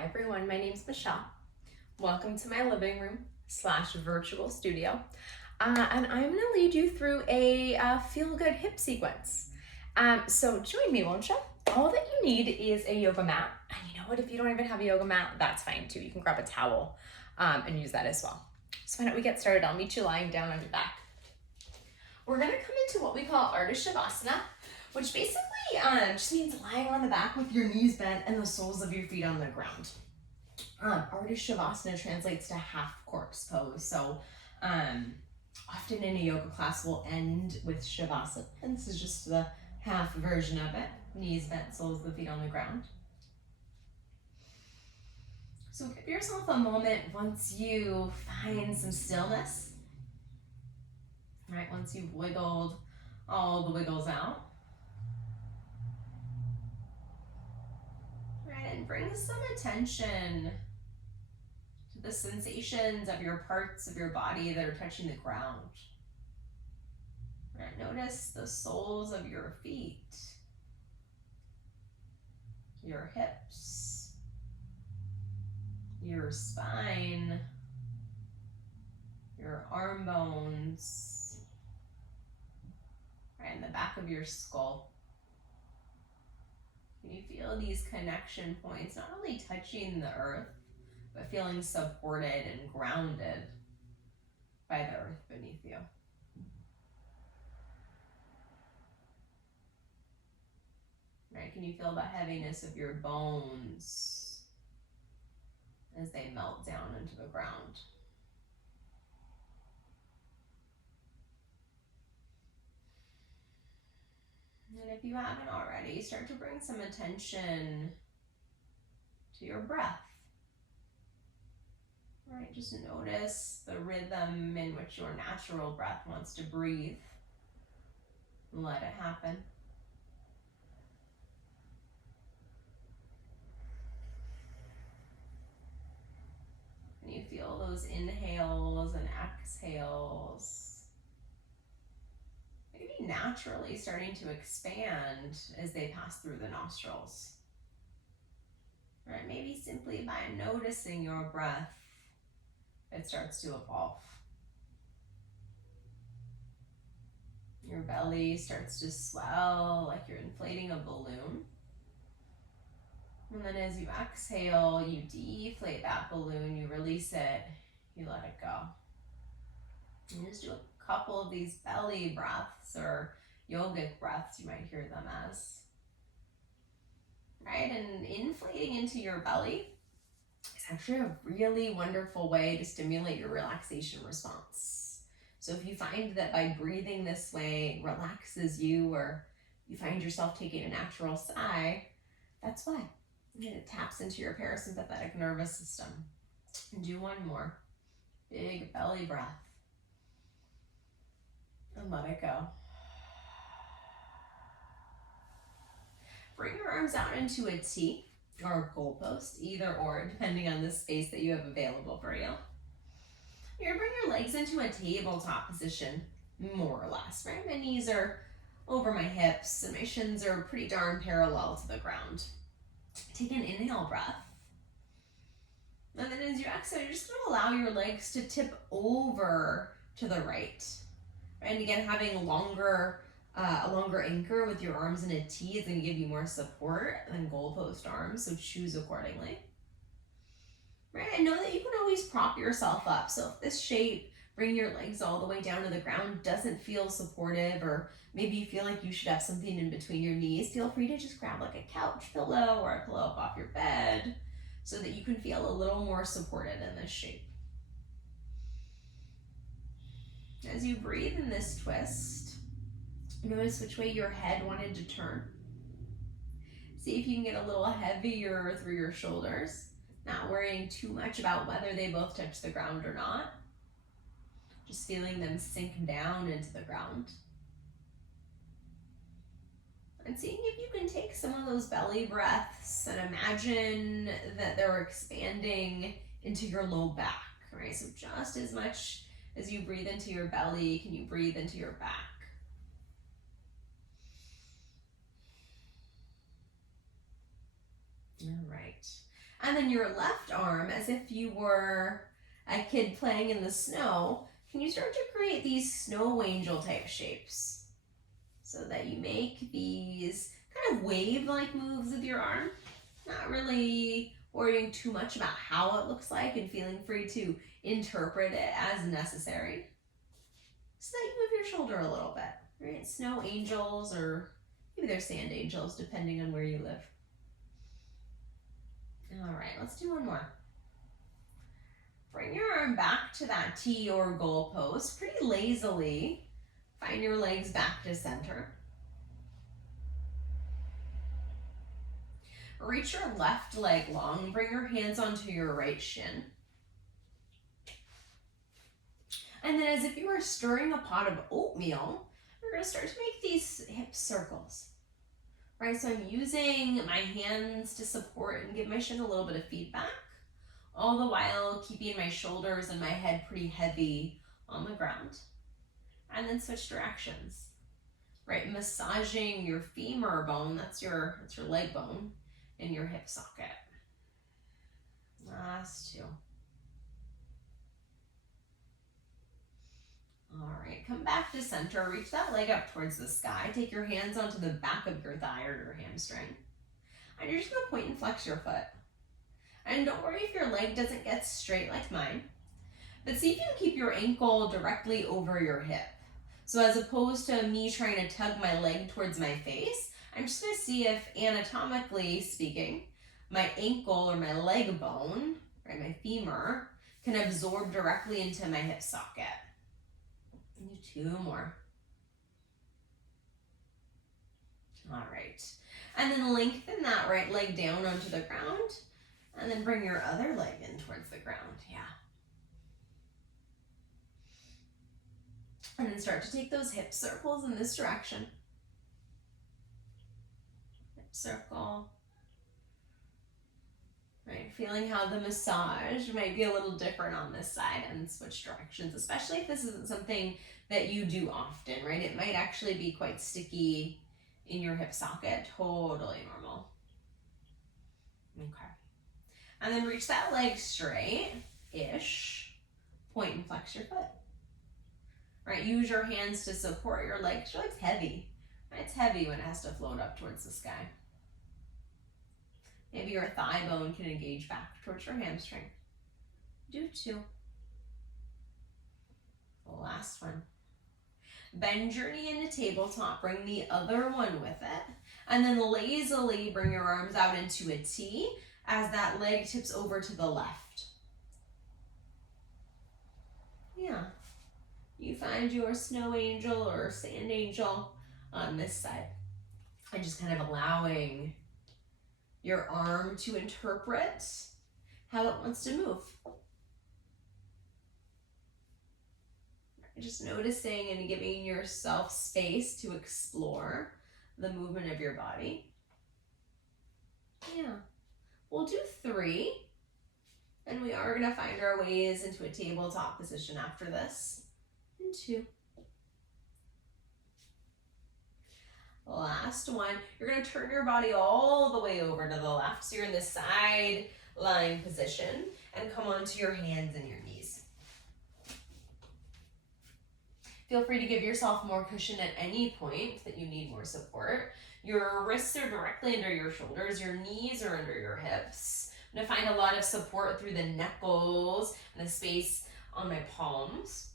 Hi everyone, my name's Michelle. Welcome to my living room / virtual studio. And I'm going to lead you through a feel-good hip sequence. So join me, won't you? All that you need is a yoga mat. And you know what, if you don't even have a yoga mat, that's fine too. You can grab a towel and use that as well. So why don't we get started? I'll meet you lying down on your back. We're going to come into what we call Ardha Shavasana, which basically just means lying on the back with your knees bent and the soles of your feet on the ground. Ardha Shavasana translates to half corpse pose. So often in a yoga class we'll end with Shavasana, and this is just the half version of it. Knees bent, soles of the feet on the ground. So give yourself a moment once you find some stillness. Right, once you've wiggled all the wiggles out. Right, and bring some attention to the sensations of your parts of your body that are touching the ground. Right, notice the soles of your feet, your hips, your spine, your arm bones, right in the back of your skull. Can you feel these connection points not only touching the earth, but feeling supported and grounded by the earth beneath you? Right, can you feel the heaviness of your bones as they melt down into the ground? And if you haven't already, start to bring some attention to your breath. Right, just notice the rhythm in which your natural breath wants to breathe. Let it happen. And you feel those inhales and exhales maybe naturally starting to expand as they pass through the nostrils. Right, maybe simply by noticing your breath, it starts to evolve. Your belly starts to swell like you're inflating a balloon. And then as you exhale, you deflate that balloon, you release it, you let it go. And just do a couple of these belly breaths, or yogic breaths, you might hear them as. Right, and inflating into your belly is actually a really wonderful way to stimulate your relaxation response. So if you find that by breathing this way relaxes you, or you find yourself taking a natural sigh, that's why. It taps into your parasympathetic nervous system. And do one more. Big belly breath. And let it go. Bring your arms out into a T or a goalpost, either or, depending on the space that you have available for you. You're gonna bring your legs into a tabletop position, more or less, right? My knees are over my hips and my shins are pretty darn parallel to the ground. Take an inhale breath. And then as you exhale, you're just gonna allow your legs to tip over to the right. And again, having a longer anchor with your arms in a T is gonna give you more support than goalpost arms, so choose accordingly. Right, and know that you can always prop yourself up. So if this shape, bringing your legs all the way down to the ground, doesn't feel supportive, or maybe you feel like you should have something in between your knees, feel free to just grab like a couch pillow or a pillow up off your bed so that you can feel a little more supported in this shape. As you breathe in this twist, notice which way your head wanted to turn. See if you can get a little heavier through your shoulders, not worrying too much about whether they both touch the ground or not. Just feeling them sink down into the ground. And seeing if you can take some of those belly breaths and imagine that they're expanding into your low back, right? So just as much as you breathe into your belly, can you breathe into your back? All right. And then your left arm, as if you were a kid playing in the snow, can you start to create these snow angel type shapes? So that you make these kind of wave-like moves with your arm, not really worrying too much about how it looks like and feeling free to interpret it as necessary. So that you move your shoulder a little bit, right? Snow angels, or maybe they're sand angels, depending on where you live. All right, let's do one more. Bring your arm back to that T or goal pose pretty lazily. Find your legs back to center. Reach your left leg long. Bring your hands onto your right shin. And then as if you were stirring a pot of oatmeal, we're going to start to make these hip circles. Right, so I'm using my hands to support and give my shin a little bit of feedback, all the while keeping my shoulders and my head pretty heavy on the ground. And then switch directions. Right, massaging your femur bone, that's your leg bone, in your hip socket. Last two. All right, come back to center. Reach that leg up towards the sky. Take your hands onto the back of your thigh or your hamstring. And you're just going to point and flex your foot. And don't worry if your leg doesn't get straight like mine. But see if you can keep your ankle directly over your hip. So as opposed to me trying to tug my leg towards my face, I'm just going to see if, anatomically speaking, my ankle or my leg bone, right, my femur, can absorb directly into my hip socket. Do two more. All right. And then lengthen that right leg down onto the ground, and then bring your other leg in towards the ground. Yeah. And then start to take those hip circles in this direction. Hip circle. Right, feeling how the massage might be a little different on this side, and switch directions, especially if this isn't something that you do often, right? It might actually be quite sticky in your hip socket, totally normal. Okay. And then reach that leg straight-ish, point and flex your foot. Right, use your hands to support your leg, because your leg's heavy. Right? It's heavy when it has to float up towards the sky. Maybe your thigh bone can engage back towards your hamstring. Do two. The last one. Bend your knee into tabletop. Bring the other one with it. And then lazily bring your arms out into a T as that leg tips over to the left. Yeah. You find your snow angel or sand angel on this side. And just kind of allowing your arm to interpret how it wants to move. Just noticing and giving yourself space to explore the movement of your body. Yeah. We'll do three. And we are going to find our ways into a tabletop position after this. And two. Last one. You're going to turn your body all the way over to the left. So you're in this side lying position. And come onto your hands and your knees. Feel free to give yourself more cushion at any point that you need more support. Your wrists are directly under your shoulders. Your knees are under your hips. I'm going to find a lot of support through the knuckles and the space on my palms.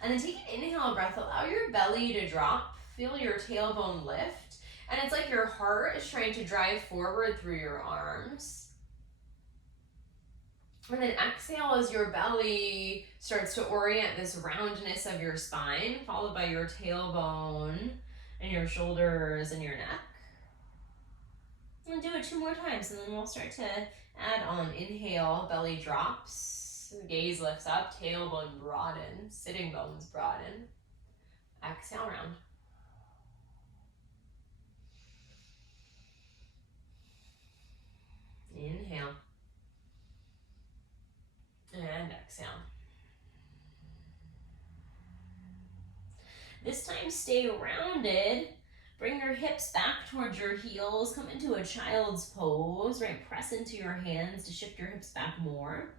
And then take an inhale breath. Allow your belly to drop. Feel your tailbone lift. And it's like your heart is trying to drive forward through your arms. And then exhale as your belly starts to orient this roundness of your spine, followed by your tailbone and your shoulders and your neck. And do it two more times, and then we'll start to add on. Inhale, belly drops, gaze lifts up, tailbone broaden, sitting bones broaden. Exhale, round. Inhale. And exhale. This time stay rounded, Bring your hips back towards your heels. Come into a child's pose, right? Press into your hands to shift your hips back more.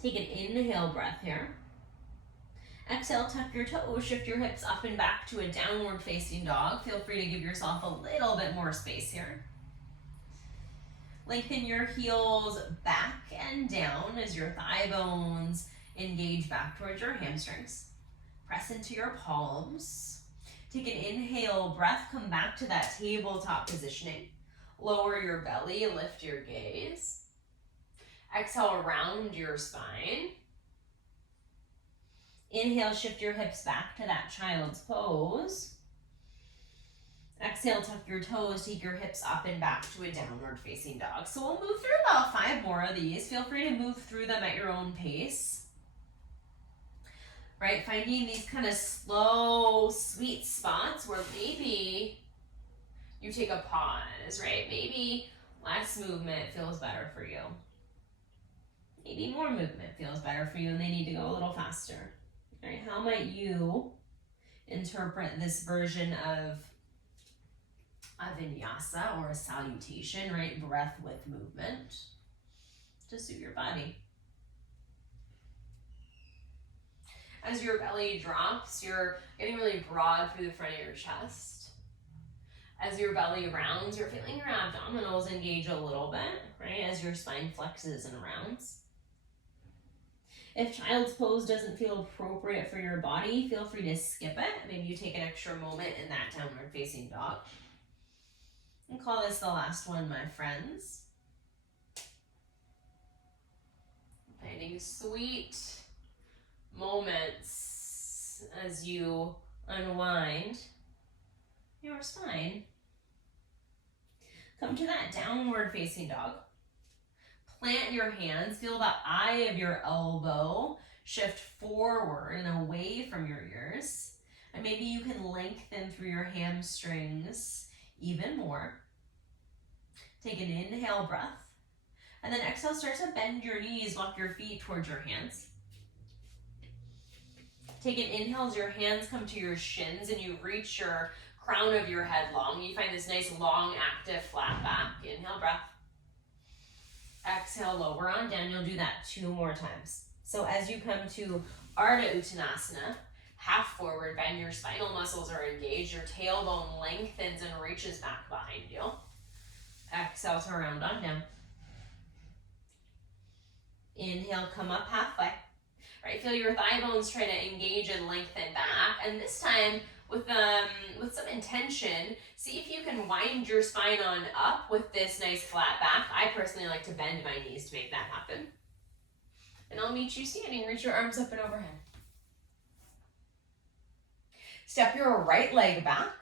Take an inhale breath here. Exhale, tuck your toes, shift your hips up and back to a downward facing dog. Feel free to give yourself a little bit more space here. Lengthen your heels back and down as your thigh bones engage back towards your hamstrings. Press into your palms. Take an inhale breath, come back to that tabletop positioning. Lower your belly, lift your gaze. Exhale, round your spine. Inhale, shift your hips back to that child's pose. Exhale, tuck your toes, take your hips up and back to a downward facing dog. So we'll move through about 5 more of these. Feel free to move through them at your own pace. Right, finding these kind of slow, sweet spots where maybe you take a pause, right? Maybe less movement feels better for you. Maybe more movement feels better for you and they need to go a little faster. All right, how might you interpret this version of a vinyasa or a salutation, right? Breath with movement to suit your body. As your belly drops, you're getting really broad through the front of your chest. As your belly rounds, you're feeling your abdominals engage a little bit, right? As your spine flexes and rounds. If child's pose doesn't feel appropriate for your body, feel free to skip it. Maybe you take an extra moment in that downward facing dog. And call this the last one, my friends. Finding sweet moments as you unwind your spine. Come to that downward facing dog. Plant your hands, feel the eye of your elbow shift forward and away from your ears. And maybe you can lengthen through your hamstrings even more. Take an inhale breath. And then exhale, start to bend your knees, walk your feet towards your hands. Take an inhale as your hands come to your shins and you reach your crown of your head long. You find this nice, long, active, flat back. Inhale, breath. Exhale, lower on down. You'll do that 2 more times. So as you come to Ardha Uttanasana, half forward bend, your spinal muscles are engaged, your tailbone lengthens and reaches back behind you. Exhale to round on down. Inhale, come up halfway. Right, feel your thigh bones try to engage and lengthen back, and this time with some intention, see if you can wind your spine on up with this nice flat back. I personally like to bend my knees to make that happen. And I'll meet you standing. Reach your arms up and overhead. Step your right leg back.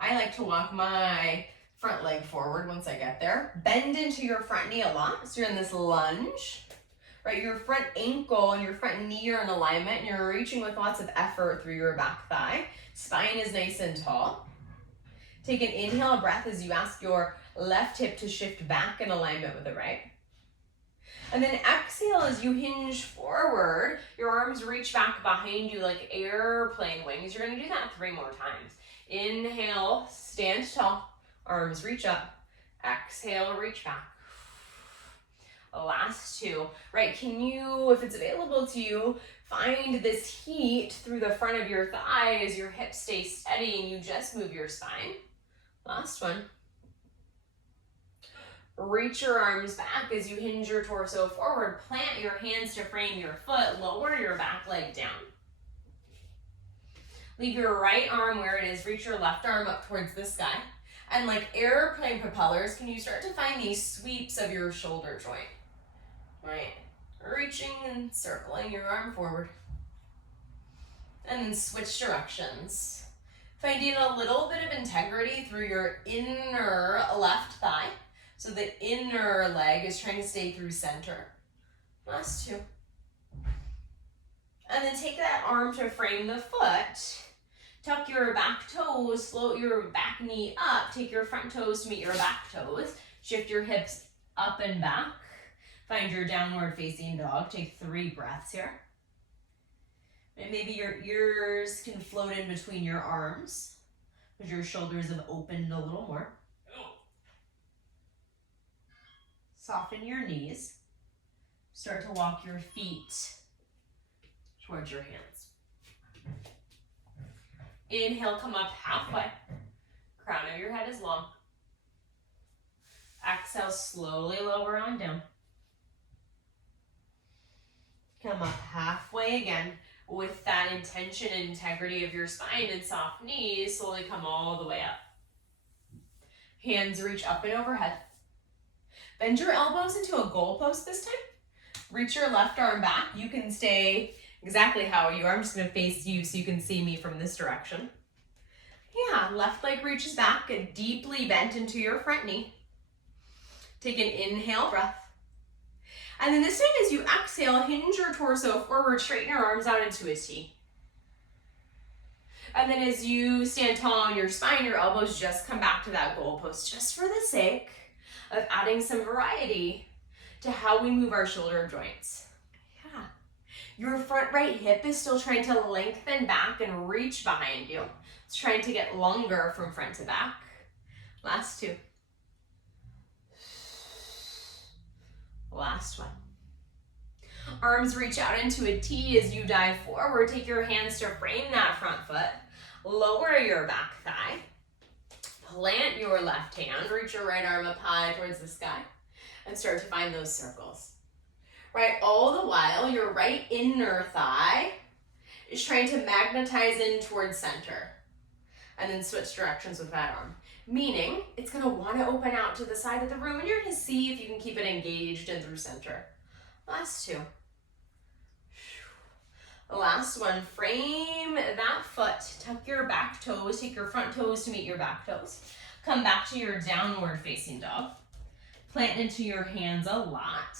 I like to walk my front leg forward once I get there. Bend into your front knee a lot. So you're in this lunge, right? Your front ankle and your front knee are in alignment and you're reaching with lots of effort through your back thigh. Spine is nice and tall. Take an inhale breath as you ask your left hip to shift back in alignment with the right. And then exhale as you hinge forward. Your arms reach back behind you like airplane wings. You're going to do that 3 more times. Inhale, stand tall. Arms reach up. Exhale, reach back. Last 2. Right, can you, if it's available to you, find this heat through the front of your thigh as your hips stay steady and you just move your spine. Last one. Reach your arms back as you hinge your torso forward. Plant your hands to frame your foot. Lower your back leg down. Leave your right arm where it is. Reach your left arm up towards the sky. And like airplane propellers, can you start to find these sweeps of your shoulder joint? Right? Reaching and circling your arm forward. And then switch directions. Finding a little bit of integrity through your inner left thigh. So the inner leg is trying to stay through center. Last 2. And then take that arm to frame the foot. Tuck your back toes, float your back knee up. Take your front toes to meet your back toes. Shift your hips up and back. Find your downward facing dog. Take 3 breaths here. And maybe your ears can float in between your arms because your shoulders have opened a little more. Soften your knees. Start to walk your feet towards your hands. Inhale, come up halfway. Crown of your head is long. Exhale, slowly lower on down. Come up halfway again. With that intention and integrity of your spine and soft knees, slowly come all the way up. Hands reach up and overhead. Bend your elbows into a goalpost this time. Reach your left arm back. You can stay exactly how you are. I'm just going to face you so you can see me from this direction. Yeah, left leg reaches back, get deeply bent into your front knee. Take an inhale breath. And then this time as you exhale, hinge your torso forward, straighten your arms out into a T. And then as you stand tall on your spine, your elbows just come back to that goalpost, just for the sake of adding some variety to how we move our shoulder joints. Yeah. Your front right hip is still trying to lengthen back and reach behind you. It's trying to get longer from front to back. Last two. Last one. Arms reach out into a T as you dive forward. Take your hands to frame that front foot. Lower your back thigh. Plant your left hand. Reach your right arm up high towards the sky. And start to find those circles. Right, all the while, your right inner thigh is trying to magnetize in towards center. And then switch directions with that arm. Meaning, it's going to want to open out to the side of the room, and you're going to see if you can keep it engaged and through center. Last two. The last one, frame that foot. Tuck your back toes, take your front toes to meet your back toes. Come back to your downward facing dog. Plant into your hands a lot.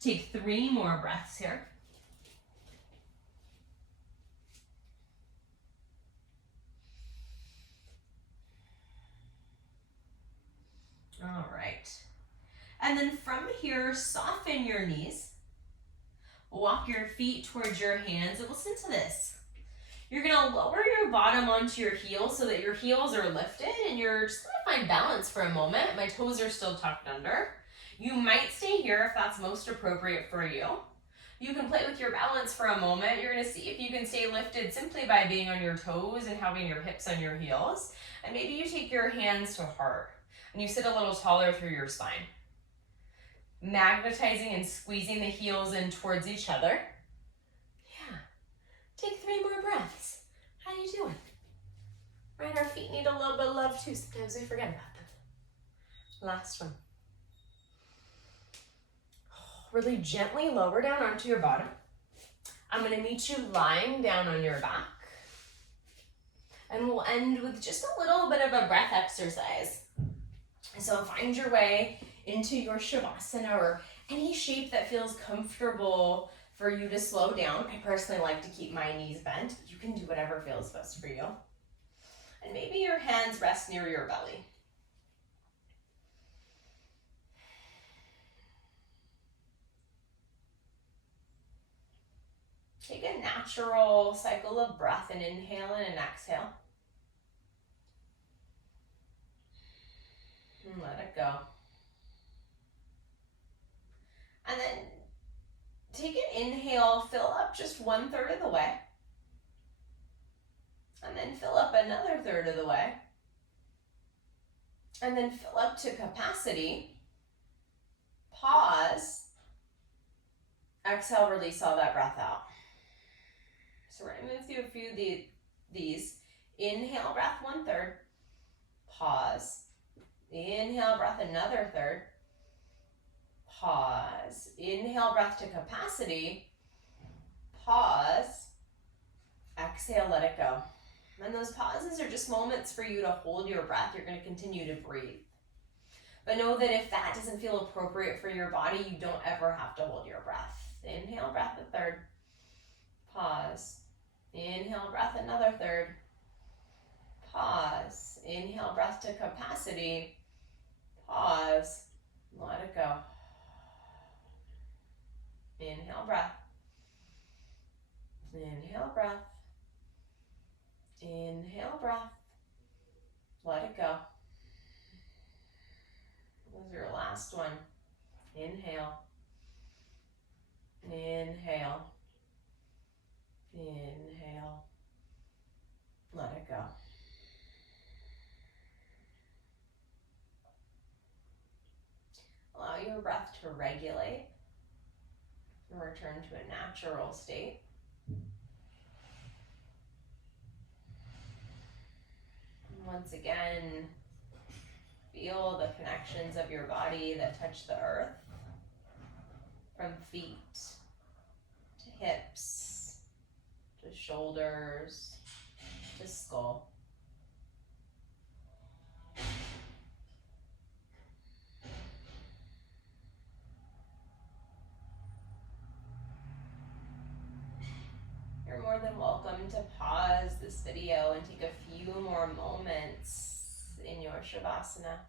Take 3 more breaths here. All right. And then from here, soften your knees. Walk your feet towards your hands and listen to this. You're gonna lower your bottom onto your heels so that your heels are lifted and you're just gonna find balance for a moment. My toes are still tucked under. You might stay here if that's most appropriate for you. You can play with your balance for a moment. You're gonna see if you can stay lifted simply by being on your toes and having your hips on your heels. And maybe you take your hands to heart and you sit a little taller through your spine. Magnetizing and squeezing the heels in towards each other. Yeah. Take 3 more breaths. How you doing? Right, our feet need a little bit of love too. Sometimes we forget about them. Last one. Really gently lower down onto your bottom. I'm going to meet you lying down on your back. And we'll end with just a little bit of a breath exercise. So find your way into your Shavasana or any shape that feels comfortable for you to slow down. I personally like to keep my knees bent, but you can do whatever feels best for you. And maybe your hands rest near your belly. Take a natural cycle of breath, an inhale and an exhale. And let it go. And then take an inhale, fill up just 1/3 of the way. And then fill up another 1/3 of the way. And then fill up to capacity. Pause. Exhale, release all that breath out. So we're going to move through a few of these. Inhale, breath 1/3. Pause. Inhale, breath another 1/3. Pause. Inhale, breath to capacity. Pause. Exhale, let it go. And those pauses are just moments for you to hold your breath. You're going to continue to breathe. But know that if that doesn't feel appropriate for your body, you don't ever have to hold your breath. Inhale, breath 1/3. Pause. Inhale, breath another 1/3. Pause. Inhale, breath to capacity. Pause. Let it go. Inhale, breath. Inhale, breath. Inhale, breath. Let it go. This is your last one. Inhale. Inhale. Inhale. Let it go. Allow your breath to regulate and return to a natural state. And once again, feel the connections of your body that touch the earth, from feet to hips, to shoulders, to skull. You're more than welcome to pause this video and take a few more moments in your Shavasana.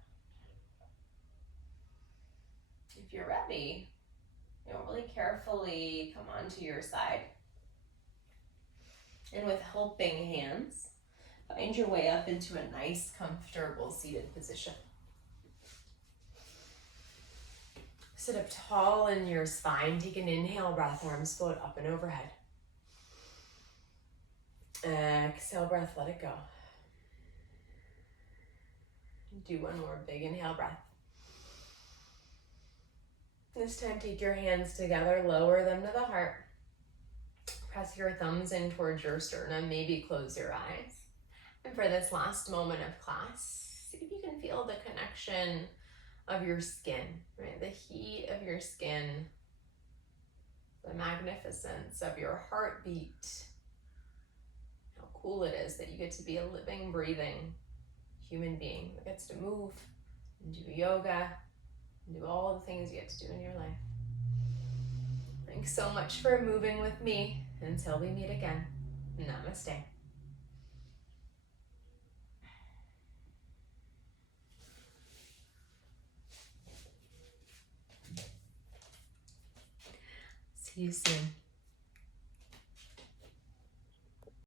If you're ready, really carefully come onto your side. And with helping hands, find your way up into a nice, comfortable seated position. Sit up tall in your spine. Take an inhale, breath, arms float up and overhead. Exhale, breath, let it go. Do one more big inhale, breath. This time, take your hands together, lower them to the heart. Press your thumbs in towards your sternum, maybe close your eyes. And for this last moment of class, see if you can feel the connection of your skin, right? The heat of your skin, the magnificence of your heartbeat, how cool it is that you get to be a living, breathing human being that gets to move and do yoga and do all the things you get to do in your life. Thanks so much for moving with me. Until we meet again, namaste. See you soon.